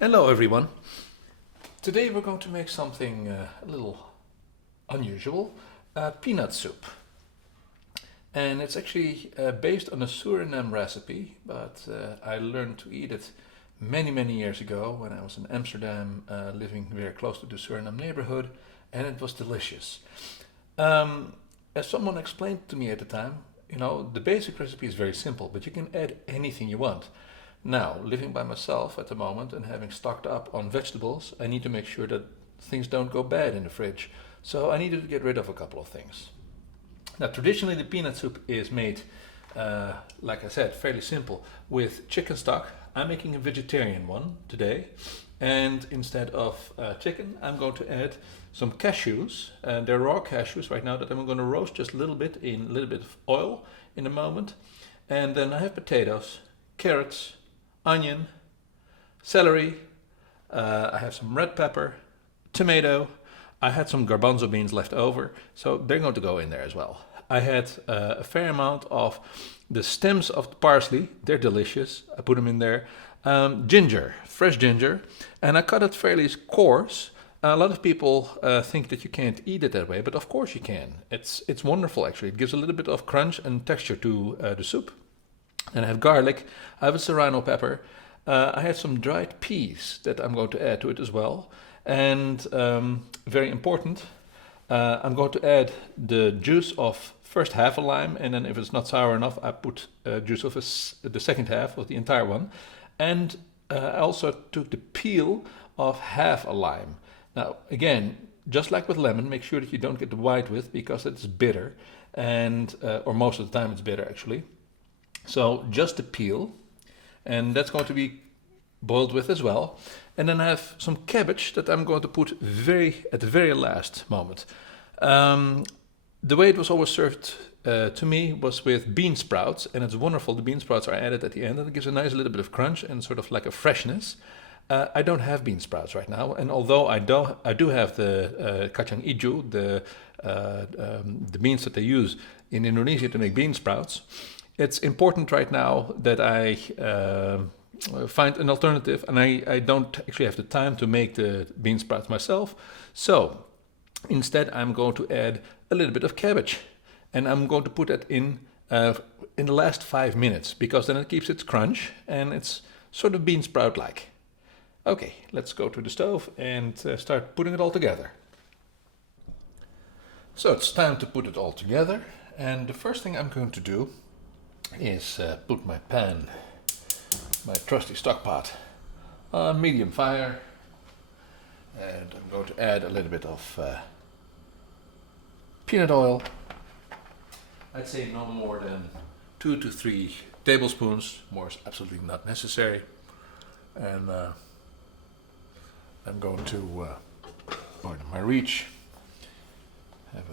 Hello everyone. Today we're going to make something a little unusual, peanut soup. And it's actually based on a Surinam recipe, but I learned to eat it many years ago when I was in Amsterdam, living very close to the Surinam neighborhood, and it was delicious. As someone explained to me at the time, the basic recipe is very simple, but you can add anything you want. Now, living by myself at the moment and having stocked up on vegetables, I need to make sure that things don't go bad in the fridge. So I needed to get rid of a couple of things. Now, traditionally the peanut soup is made, like I said, fairly simple with chicken stock. I'm making a vegetarian one today. And instead of chicken, I'm going to add some cashews. They're raw cashews right now that I'm going to roast just a little bit in a little bit of oil in a moment. And then I have potatoes, carrots, onion, celery, I have some red pepper, tomato, I had some garbanzo beans left over, so they're going to go in there as well. I had a fair amount of the stems of the parsley, they're delicious, I put them in there. Ginger, fresh ginger, and I cut it fairly coarse. A lot of people think that you can't eat it that way, but of course you can. It's wonderful actually, it gives a little bit of crunch and texture to the soup. And I have garlic, I have a serrano pepper, I have some dried peas that I'm going to add to it as well. And very important, I'm going to add the juice of first half a lime, and then if it's not sour enough, I put juice of the second half of the entire one. And I also took the peel of half a lime. Now, again, just like with lemon, make sure that you don't get the white with because it's bitter, and or most of the time it's bitter actually. So just the peel, and that's going to be boiled with as well. And then I have some cabbage that I'm going to put at the very last moment. The way it was always served to me was with bean sprouts, and it's wonderful. The bean sprouts are added at the end, and it gives a nice little bit of crunch and sort of like a freshness. I don't have bean sprouts right now, and although I do have the kacang ijo, the beans that they use in Indonesia to make bean sprouts. It's important right now that I find an alternative, and I don't actually have the time to make the bean sprouts myself. So instead I'm going to add a little bit of cabbage, and I'm going to put that in the last 5 minutes, because then it keeps its crunch and it's sort of bean sprout like. Okay, let's go to the stove and start putting it all together. So it's time to put it all together, and the first thing I'm going to do is put my pan, my trusty stock pot, on medium fire, and I'm going to add a little bit of peanut oil. I'd say no more than 2 to 3 tablespoons, more is absolutely not necessary. And I'm going to, pardon my reach, have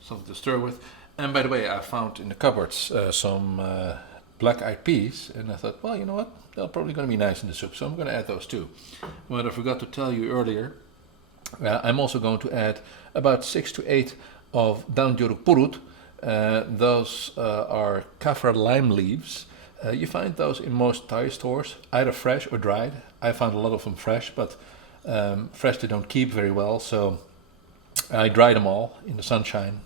something to stir with. And by the way, I found in the cupboards some black-eyed peas, and I thought, well, you know what? They're probably going to be nice in the soup, so I'm going to add those too. What I forgot to tell you earlier, I'm also going to add about 6 to 8 of daun jeruk purut. Those are kaffir lime leaves. You find those in most Thai stores, either fresh or dried. I found a lot of them fresh, but fresh they don't keep very well, so I dried them all in the sunshine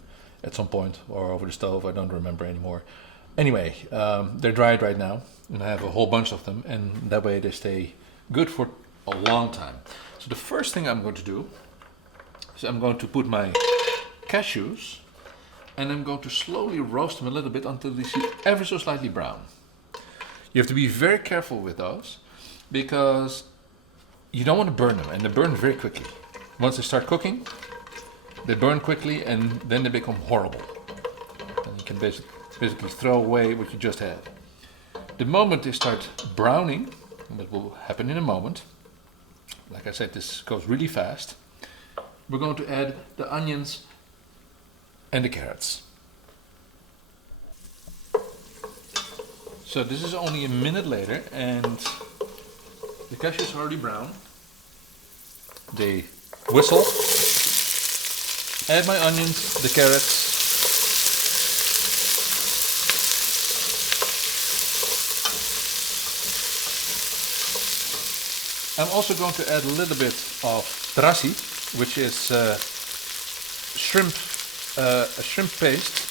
at some point, or over the stove, I don't remember anymore. Anyway, they're dried right now, and I have a whole bunch of them, and that way they stay good for a long time. So the first thing I'm going to do is I'm going to put my cashews, and I'm going to slowly roast them a little bit until they see ever so slightly brown. You have to be very careful with those, because you don't want to burn them, and they burn very quickly. Once they start cooking, they burn quickly, and then they become horrible. And you can basically throw away what you just had. The moment they start browning, and that will happen in a moment, like I said, this goes really fast, we're going to add the onions and the carrots. So this is only a minute later, and the cashews are already brown. They whistle. Add my onions, the carrots, I'm also going to add a little bit of drassi, which is shrimp, a shrimp paste.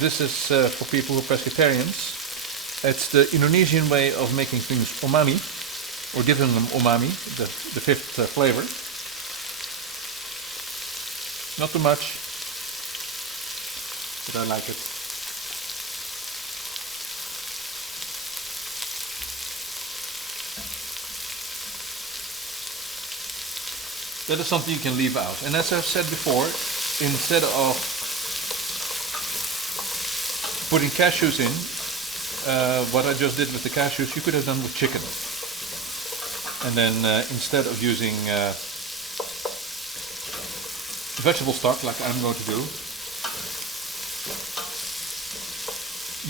This is for people who are pescatarians. It's the Indonesian way of making things umami, or giving them umami, the fifth flavor. Not too much, but I like it. That is something you can leave out. And as I've said before, instead of putting cashews in, what I just did with the cashews, you could have done with chicken. And then instead of using vegetable stock, like I'm going to do,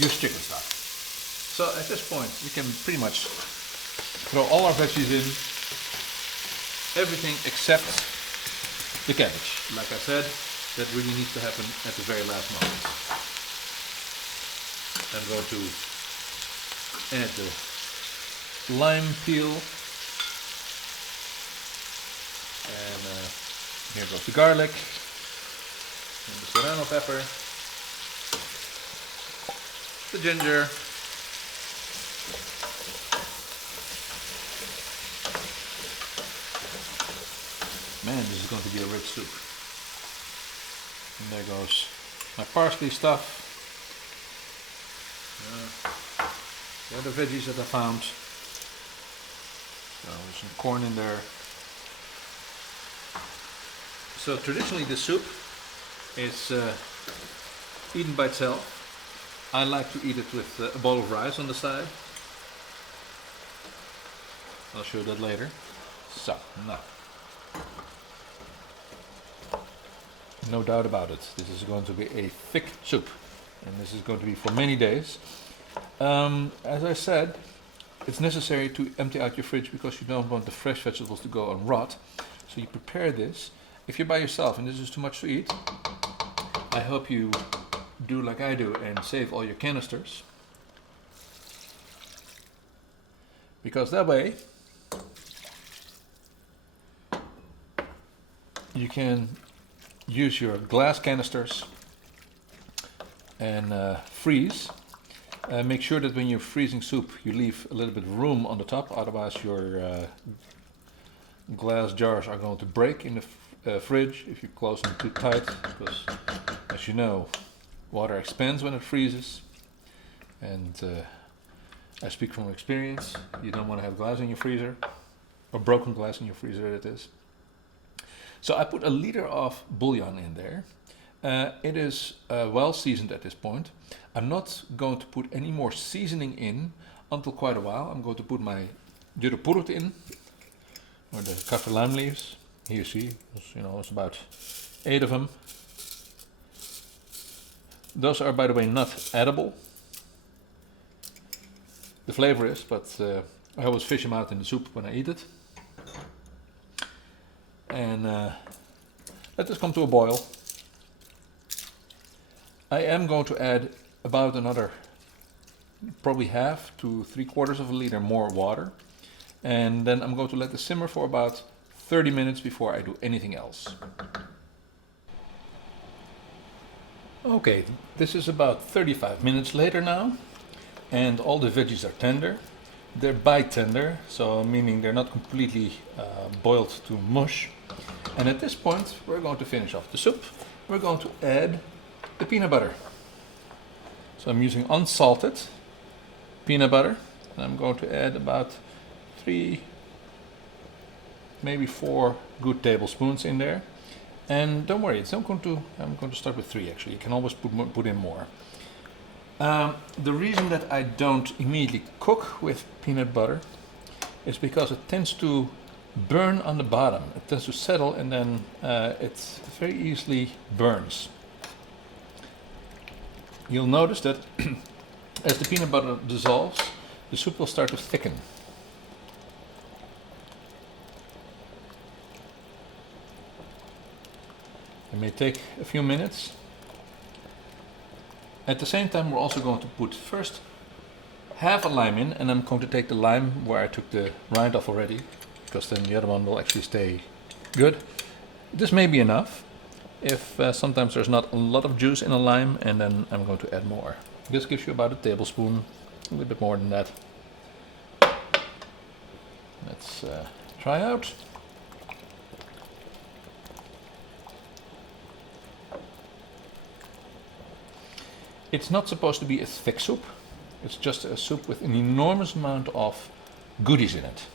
use chicken stock. So at this point, you can pretty much throw all our veggies in, everything except the cabbage. Like I said, that really needs to happen at the very last moment. I'm going to add the lime peel, and here goes the garlic, and the serrano pepper, the ginger, man, this is going to be a rich soup. And there goes my parsley stuff. The other veggies that I found. So there's some corn in there. So traditionally the soup is eaten by itself. I like to eat it with a bowl of rice on the side. I'll show you that later. So, now. No doubt about it, this is going to be a thick soup, and this is going to be for many days. As I said, it's necessary to empty out your fridge because you don't want the fresh vegetables to go and rot. So you prepare this. If you're by yourself and this is too much to eat, I hope you do like I do and save all your canisters. Because that way you can use your glass canisters and freeze. Make sure that when you're freezing soup you leave a little bit of room on the top, otherwise your glass jars are going to break in the fridge if you close them too tight, because as you know, water expands when it freezes, and I speak from experience, you don't want to have glass in your freezer, or broken glass in your freezer that is. So I put a liter of bouillon in there. It is well seasoned at this point. I'm not going to put any more seasoning in until quite a while. I'm going to put my dreary in, or the kaffir lime leaves. Here you see, it's about 8 of them. Those are, by the way, not edible. The flavor is, but I always fish them out in the soup when I eat it. And let this come to a boil. I am going to add about another, probably half to 3/4 of a liter more water. And then I'm going to let this simmer for about 30 minutes before I do anything else. Okay, this is about 35 minutes later now, and all the veggies are tender. They're bite tender, so meaning they're not completely boiled to mush. And at this point, we're going to finish off the soup. We're going to add the peanut butter. So I'm using unsalted peanut butter. And I'm going to add about 3, maybe 4 good tablespoons in there. And don't worry, I'm going to start with 3 actually. You can always put in more. The reason that I don't immediately cook with peanut butter is because it tends to burn on the bottom. It tends to settle, and then it very easily burns. You'll notice that as the peanut butter dissolves, the soup will start to thicken. It may take a few minutes. At the same time, we're also going to put first half a lime in, and I'm going to take the lime where I took the rind off already, because then the other one will actually stay good. This may be enough if sometimes there's not a lot of juice in a lime, and then I'm going to add more. This gives you about a tablespoon, a little bit more than that. Let's try out. It's not supposed to be a thick soup. It's just a soup with an enormous amount of goodies in it.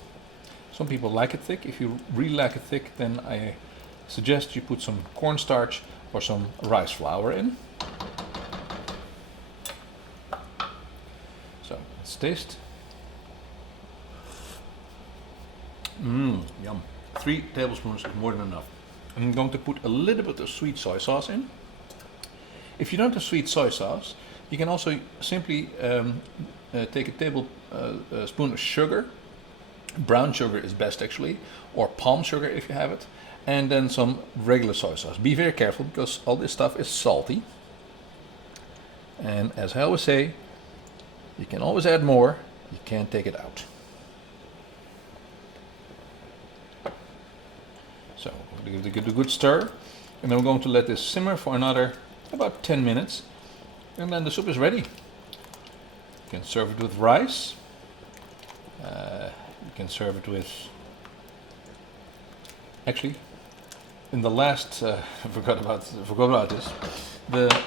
Some people like it thick. If you really like it thick, then I suggest you put some cornstarch or some rice flour in. So let's taste. Yum. 3 tablespoons is more than enough. I'm going to put a little bit of sweet soy sauce in. If you don't have sweet soy sauce, you can also simply take a tablespoon of sugar. Brown sugar is best actually, or palm sugar if you have it, and then some regular soy sauce. Be very careful because all this stuff is salty. And as I always say, you can always add more, you can't take it out. So we'll give it a good stir, and then we're going to let this simmer for another about 10 minutes, and then the soup is ready. You can serve it with rice. You can serve it with, actually, in the last, I forgot about this, the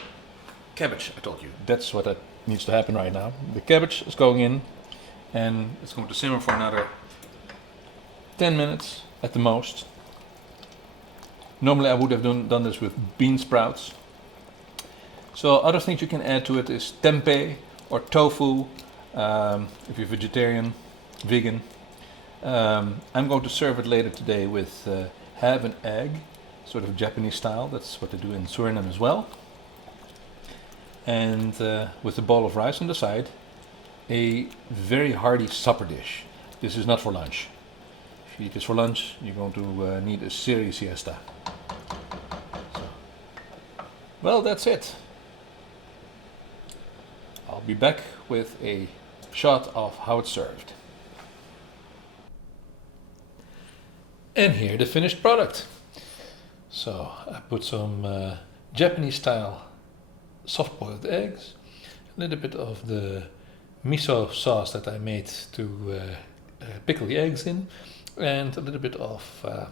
cabbage. I told you that's what needs to happen right now. The cabbage is going in, and it's going to simmer for another 10 minutes at the most. Normally I would have done this with bean sprouts. So other things you can add to it is tempeh or tofu, if you're vegetarian, vegan. I'm going to serve it later today with half an egg, sort of Japanese style. That's what they do in Surinam as well. And with a bowl of rice on the side, a very hearty supper dish. This is not for lunch. If you eat this for lunch, you're going to need a serious siesta. So, well, that's it. I'll be back with a shot of how it's served. And here the finished product. So I put some Japanese style soft boiled eggs, a little bit of the miso sauce that I made to pickle the eggs in, and a little bit of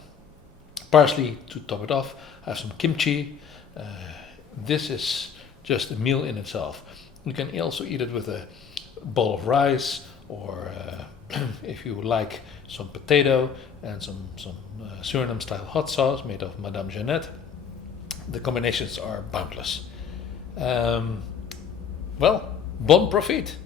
parsley to top it off. I have some kimchi. This is just a meal in itself. You can also eat it with a bowl of rice, or if you like, some potato and some Suriname style hot sauce made of Madame Jeannette. The combinations are boundless. Well, bon profit.